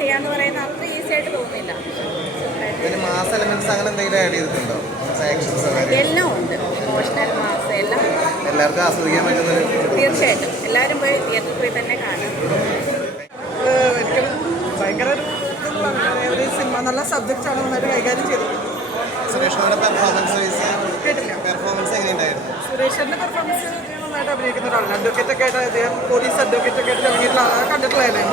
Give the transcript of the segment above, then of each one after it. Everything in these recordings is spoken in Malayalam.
ചെയ്യാന്ന് പറയുന്നത് അത്ര ഈസി ആയിട്ട് തോന്നില്ല മാസ് എലമെന്റ്സ് അങ്ങനെ എന്തെങ്കിലും ആഡ് ചെയ്തിട്ടുണ്ടോ? എല്ലാം ഉണ്ട്. ഇമോഷണൽ മാസ് എല്ലാം എല്ലാവർക്കും ആസ്വദിക്കാൻ പറ്റുന്നൊരു തീർച്ചയായിട്ടും. എല്ലാവരും പോയി തിയേറ്ററിൽ പോയി തന്നെ കാണാം. ഭയങ്കര ഒരു സിനിമ നല്ല സബ്ജക്റ്റാണ് നന്നായിട്ട് കൈകാര്യം ചെയ്തത്. സുരേഷ് പെർഫോമൻസ് പെർഫോമൻസ് എങ്ങനെയുണ്ടായിരുന്നു? സുരേഷിന്റെ പെർഫോമൻസ് നന്നായിട്ട് അഭിനയിക്കുന്ന ഒരാളാണ് അഡ്വക്കേറ്റ് ഒക്കെ ആയിട്ട് അദ്ദേഹം പോലീസ് അഡ്വക്കേറ്റ് ഒക്കെ ആയിട്ട് കണ്ടിട്ടുള്ളതല്ലേ?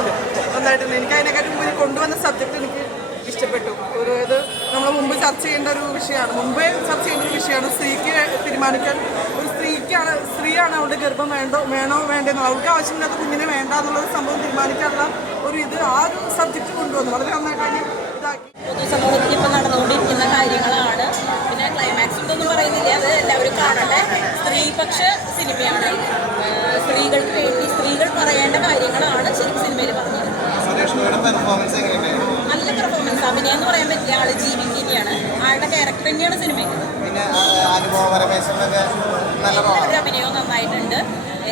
നന്നായിട്ടുണ്ട് എനിക്ക് അതിനെക്കാട്ടും മുമ്പ് കൊണ്ടുവന്ന സബ്ജക്റ്റ് എനിക്ക് ഇഷ്ടപ്പെട്ടു. ഒരു ഇത് നമ്മൾ മുമ്പ് ചർച്ച ചെയ്യേണ്ട ഒരു വിഷയമാണ്. മുമ്പേ ചർച്ച ചെയ്യേണ്ട ഒരു വിഷയമാണ് സ്ത്രീക്ക് തീരുമാനിക്കാൻ. ഒരു സ്ത്രീക്കാണ് സ്ത്രീയാണ് അവളുടെ ഗർഭം വേണ്ടോ വേണോ വേണ്ടെന്നോ. അവൾക്ക് ആവശ്യമില്ലാത്ത കുഞ്ഞിനെ വേണ്ട എന്നുള്ളൊരു സംഭവം തീരുമാനിക്കാനുള്ള ഒരു ഇത് ആ ഒരു സബ്ജക്റ്റ് കൊണ്ടുവന്നു. വളരെ നന്നായിട്ട് അതിനെ ഇതാക്കി നടന്നുകൊണ്ടിരിക്കുന്ന കാര്യങ്ങളാണ്. പിന്നെ ക്ലൈമാക്സ് ഒന്നും പറയുന്നില്ല. അത് എല്ലാവരും കാണട്ടെ. സ്ത്രീപക്ഷ സിനിമയാണ്. സ്ത്രീകൾക്ക് വേണ്ടി പറയേണ്ട കാര്യങ്ങളാണ് ശരിക്കും സിനിമയിൽ എങ്ങനെയുണ്ടായിരുന്നു? നല്ല പെർഫോമൻസ് അഭിനയം എന്ന് പറയാൻ പറ്റില്ല. ആൾ ജീവിക്കുകയാണ് ആളുടെ ക്യാരക്ടർ തന്നെയാണ് സിനിമയിൽ. എല്ലാവരുടെ അഭിനയവും നന്നായിട്ടുണ്ട്.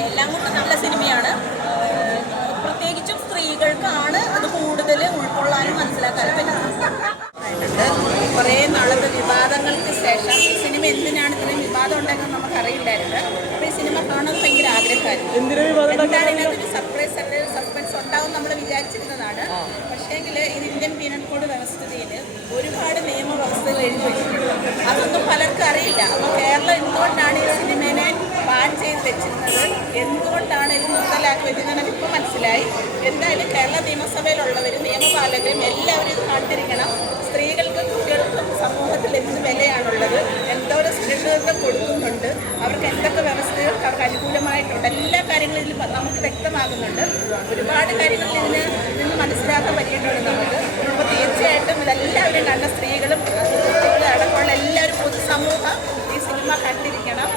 എല്ലാം കൊണ്ട് നല്ല സിനിമയാണ്. പ്രത്യേകിച്ചും സ്ത്രീകൾക്കാണ് അത് കൂടുതൽ ഉൾക്കൊള്ളാനും മനസ്സിലാക്കാനും പറ്റുന്നത്. കുറേ നാളത്തെ എന്തിനാണ് ഇത്രയും വിവാദം ഉണ്ടാക്കുന്നത് നമുക്ക് അറിയില്ലായിരുന്നു. അപ്പോൾ ഈ സിനിമ കാണാൻ ഭയങ്കര ആഗ്രഹമായിരുന്നു. എന്താണ് ഇതിനകത്തൊരു സർപ്രൈസ് അല്ലെങ്കിൽ സസ്പെൻസ് ഉണ്ടാവും നമ്മൾ വിചാരിച്ചിരുന്നതാണ്. പക്ഷേങ്കിൽ ഇത് ഇന്ത്യൻ പീനൽ കോഡ് വ്യവസ്ഥിതിയിൽ ഒരുപാട് നിയമവ്യവസ്ഥകൾ എഴുതി വെച്ചിട്ടുണ്ട്. അതൊന്നും പലർക്കും അറിയില്ല. അപ്പോൾ കേരളം എന്തുകൊണ്ടാണ് വെച്ചിരുന്നത്. എന്തുകൊണ്ടാണ് ഇത് നിർത്തലാക്കി വെച്ചിരുന്നത് ഇപ്പോൾ മനസ്സിലായി. എന്തായാലും കേരള നിയമസഭയിലുള്ളവർ നിയമപാലകരും എല്ലാവരും ഇത് കണ്ടിരിക്കണം. സ്ത്രീകൾക്കും കുട്ടികൾക്കും സമൂഹത്തിൽ എന്ത് വിലയാണുള്ളത്? എന്തോരം സുരക്ഷിതത്വം കൊടുക്കുന്നുണ്ട്. അവർക്ക് എന്തൊക്കെ വ്യവസ്ഥകൾ അവർക്ക് അനുകൂലമായിട്ടുണ്ട്? എല്ലാ കാര്യങ്ങളും ഇതിൽ നമുക്ക് വ്യക്തമാകുന്നുണ്ട്. ഒരുപാട് കാര്യങ്ങൾ ഇതിന് നിന്ന് മനസ്സിലാക്കാൻ പറ്റിയിട്ടുണ്ട് നമുക്ക്. അപ്പോൾ തീർച്ചയായിട്ടും ഇതെല്ലാവരും കണ്ട സ്ത്രീകളും അടക്കമുള്ള എല്ലാവരും പൊതുസമൂഹം ഈ സിനിമ കണ്ടിരിക്കണം.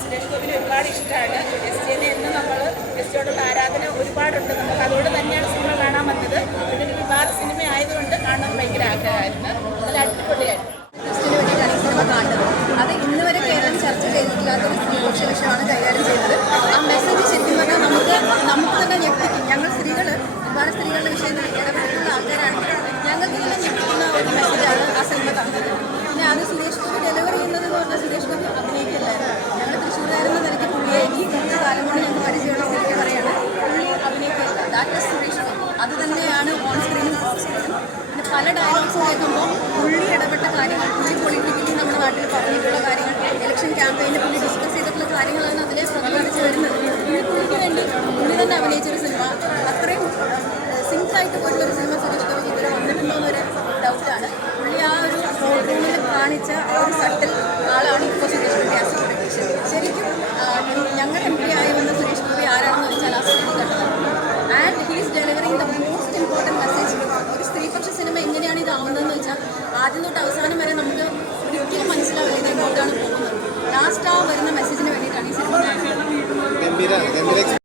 സുരേഷ് ഗോപിനെ ഒരുപാട് ഇഷ്ടമാണ്. എസ് ജിനെ എന്ന് നമ്മൾ എസ് ജിയോടുള്ള ആരാധന ഒരുപാടുണ്ട്. നമുക്ക് അതുകൊണ്ട് തന്നെയാണ് സിനിമ കാണാൻ വന്നത് പിന്നെ ഒരു വിവാദ സിനിമ ആയതുകൊണ്ട് കാണാൻ ഭയങ്കര ആഗ്രഹമായിരുന്നു നല്ല അടിപൊളിയായിരുന്നു ക്രിസ്ത്യന് വേണ്ടിയിട്ടാണ് ഈ സിനിമ കാണുന്നത് അത് ഇന്ന് വരെ കേരളം ചർച്ച ചെയ്തിട്ടില്ലാത്ത ഒരു സ്ത്രീപക്ഷ വിഷയമാണ് കൈകാര്യം ചെയ്തത് ആ മെസ്സേജ് ശരിക്കും പറഞ്ഞാൽ നമുക്ക് നമുക്ക് തന്നെ ഞെട്ടിക്കും ഞങ്ങൾ സ്ത്രീകൾ ഒരുപാട് സ്ത്രീകളുടെ വിഷയത്തിൽ ഇടപെട്ടിട്ടുള്ള ആൾക്കാരാണ് ഞങ്ങൾക്ക് തന്നെ ഞെട്ടിക്കുന്ന ഒരു മെസ്സേജാണ് ആ സിനിമ തന്നത് പിന്നെ അത് സുരേഷ് ഗോപി ഡെലിവർ ചെയ്യുന്നത് എന്ന് പറഞ്ഞാൽ സുരേഷ് ഗോപി അഭിനയിക്കില്ലായിരുന്നു ഞങ്ങൾ തൃശ്ശൂരായിരുന്ന നിലയ്ക്ക് പുള്ളിയെ ഈ കുറച്ച് കാലം കൊണ്ട് ഞങ്ങൾക്ക് പരിചയമുള്ള സ്ഥിതിക്ക് പറയാണ് പുള്ളി അഭിനയിക്കില്ല ദാറ്റ് സുരേഷ് ഗോപി അത് തന്നെയാണ് ഓൺ സ്ക്രീനും ഓഫ് പിന്നെ പല ഡയലോഗ്സ് കേൾക്കുമ്പോൾ പുള്ളി ഇടപെട്ട കാര്യങ്ങൾ പുള്ളി പൊളിറ്റിക്കലി നമ്മുടെ നാട്ടിൽ പറഞ്ഞിട്ടുള്ള കാര്യങ്ങൾ ഇലക്ഷൻ ക്യാമ്പയിനിൽ പുള്ളി ഡിസ്കസ് ചെയ്തിട്ടുള്ള കാര്യങ്ങളാണ് അതിലെ പ്രതിപാദിച്ച് വരുന്നത്. പുള്ളി പുള്ളിക്ക് വേണ്ടി പുള്ളി തന്നെ അഭിനയിച്ചൊരു സിനിമ അത്രയും സിംഗ് ആയിട്ട് ഒരു സിനിമ സുരേഷ് ഗോപി ഇതുവരെ വന്നിട്ടുണ്ടോ എന്നൊരു ഡൗട്ടാണ് പുള്ളി ആ ഒരു റൂമിൽ കാണിച്ച ആ